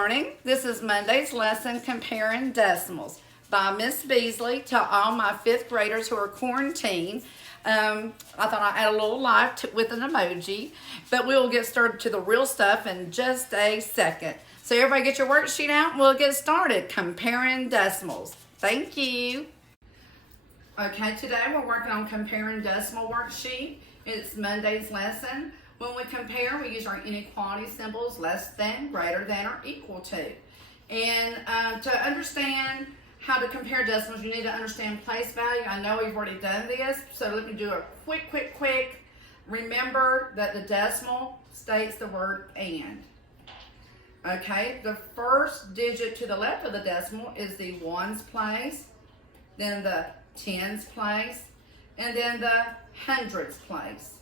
morning. This is Monday's lesson, Comparing Decimals, by Miss Beasley to all my 5th graders who are quarantined. I thought I'd add a little life with an emoji, but we will get started to the real stuff in just a second. So everybody get your worksheet out and we'll get started. Comparing decimals. Thank you. Okay, today we're working on comparing decimal worksheet. It's Monday's lesson. When we compare, we use our inequality symbols, less than, greater than, or equal to. And to understand how to compare decimals, you need to understand place value. I know we've already done this, so let me do a quick. Remember that the decimal states the word and. Okay, the first digit to the left of the decimal is the ones place, then the tens place, and then the hundreds place.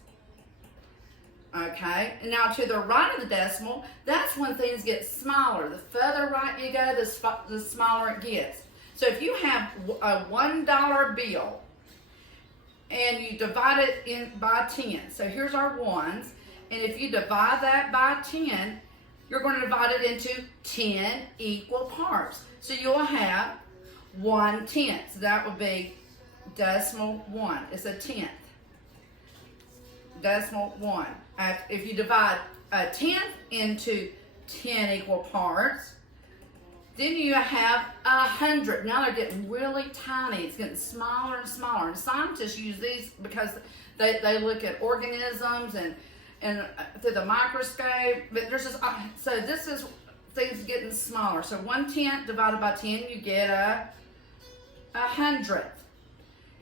Okay, and now to the right of the decimal, that's when things get smaller. The further right you go, the smaller it gets. So if you have a $1 bill and you divide it by 10, so here's our ones, and if you divide that by 10, you're going to divide it into 10 equal parts. So you'll have 1/10. So that would be decimal 1. It's a tenth. Decimal 1. If you divide a tenth into 10 equal parts, then you have 100. Now they're getting really tiny. It's getting smaller and smaller. And scientists use these because they look at organisms and through the microscope. But there's just so this is things getting smaller. So 1/10 divided by 10, you get a 100th.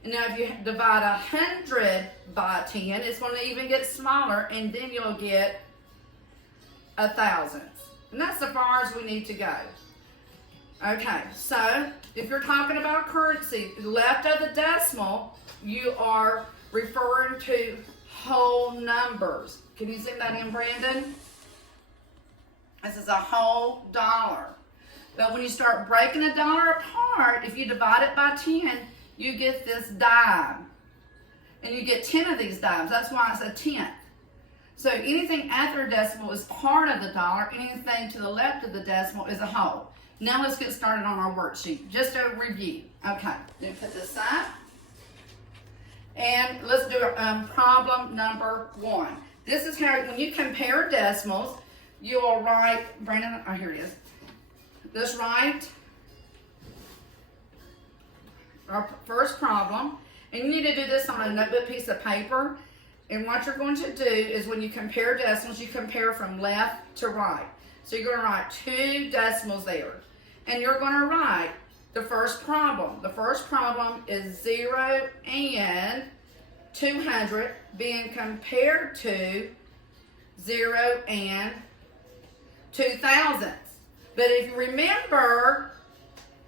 And now if you divide 100 by 10, it's going to even get smaller, and then you'll get 1,000th. And that's as far as we need to go. Okay, so if you're talking about currency, left of the decimal, you are referring to whole numbers. Can you zoom that in, Brandon? This is a whole dollar. But when you start breaking a dollar apart, if you divide it by 10, you get this dime. And you get 10 of these dimes. That's why it's a tenth. So anything after a decimal is part of the dollar. Anything to the left of the decimal is a whole. Now let's get started on our worksheet. Just a review. Okay, then put this aside. And let's do problem number 1. This is how, when you compare decimals, you will write, Brandon, oh, here it is. Let's write our first problem. And you need to do this on a notebook piece of paper. And what you're going to do is when you compare decimals, you compare from left to right. So you're going to write 2 decimals there. And you're going to write the first problem. The first problem is 0 and 200 being compared to 0 and 2,000. But if you remember,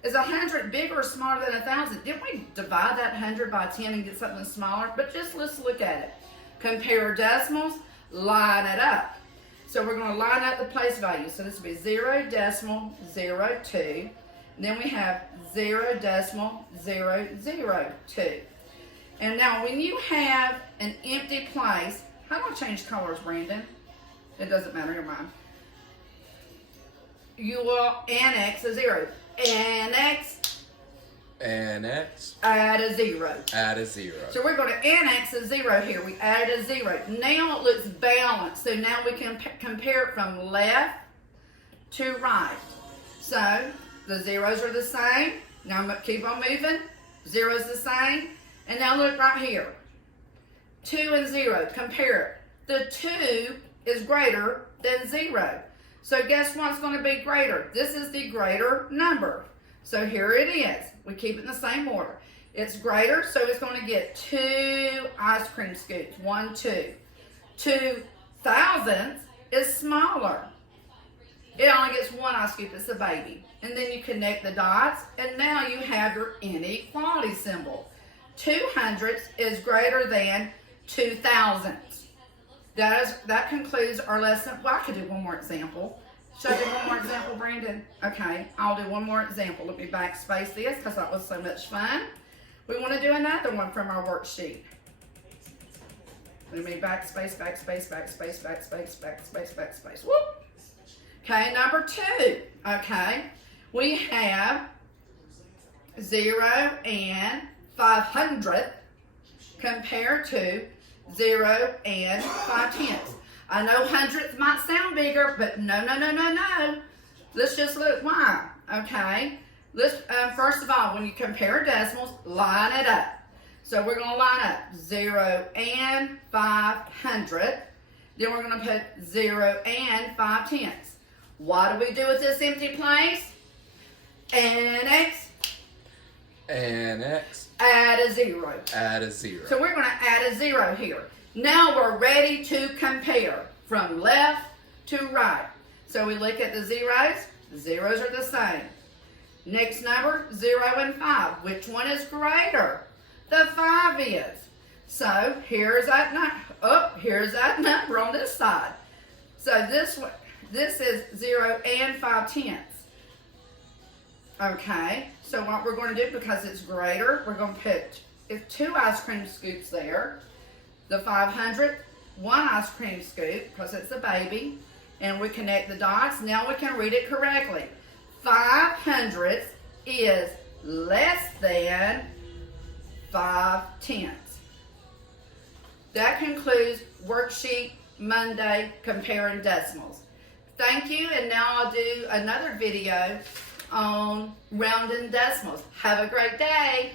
is 100 bigger or smaller than 1,000? Didn't we divide that 100 by 10 and get something smaller? But just let's look at it. Compare decimals, line it up. So we're going to line up the place value. So this will be 0 decimal 02. And then we have 0 decimal 002. And now when you have an empty place, how do I change colors, Brandon? It doesn't matter, your mind. You will annex a 0. Annex. Add a 0. Add a 0. So we're going to annex a 0 here. We added a 0. Now it looks balanced. So now we can compare it from left to right. So the zeros are the same. Now I'm going to keep on moving. 0 is the same. And now look right here. 2 and 0. Compare it. The 2 is greater than 0. So guess what's going to be greater? This is the greater number. So here it is. We keep it in the same order. It's greater, so it's going to get 2 ice cream scoops. 1, 2. 2,000 is smaller. It only gets 1 ice scoop. It's a baby. And then you connect the dots, and now you have your inequality symbol. 200 is greater than 2,000. That concludes our lesson. Well, I could do one more example. Should I do one more example, Brandon? Okay, I'll do one more example. Let me backspace this because that was so much fun. We want to do another one from our worksheet. Let me backspace. Whoop. Okay, number 2. Okay, we have 0 and 500th compared to 0 and 5/10. I know hundredths might sound bigger, but no. Let's just look why. Okay, let's first of all, when you compare decimals, line it up. So we're going to line up 0 and 500th. Then we're going to put 0 and 5/10. What do we do with this empty place? Annex. Annex. Add a 0. Add a 0. So we're going to add a 0 here. Now we're ready to compare from left to right. So we look at the zeros. The zeros are the same. Next number, 0 and 5. Which one is greater? The 5 is. So here's that number on this side. So this is 0 and 5/10. Okay, so what we're going to do, because it's greater, we're going to put 2 ice cream scoops there. The 500th, 1 ice cream scoop, because it's a baby. And we connect the dots. Now we can read it correctly. 500th is less than 5/10. That concludes Worksheet Monday Comparing Decimals. Thank you, and now I'll do another video on rounding decimals. Have a great day.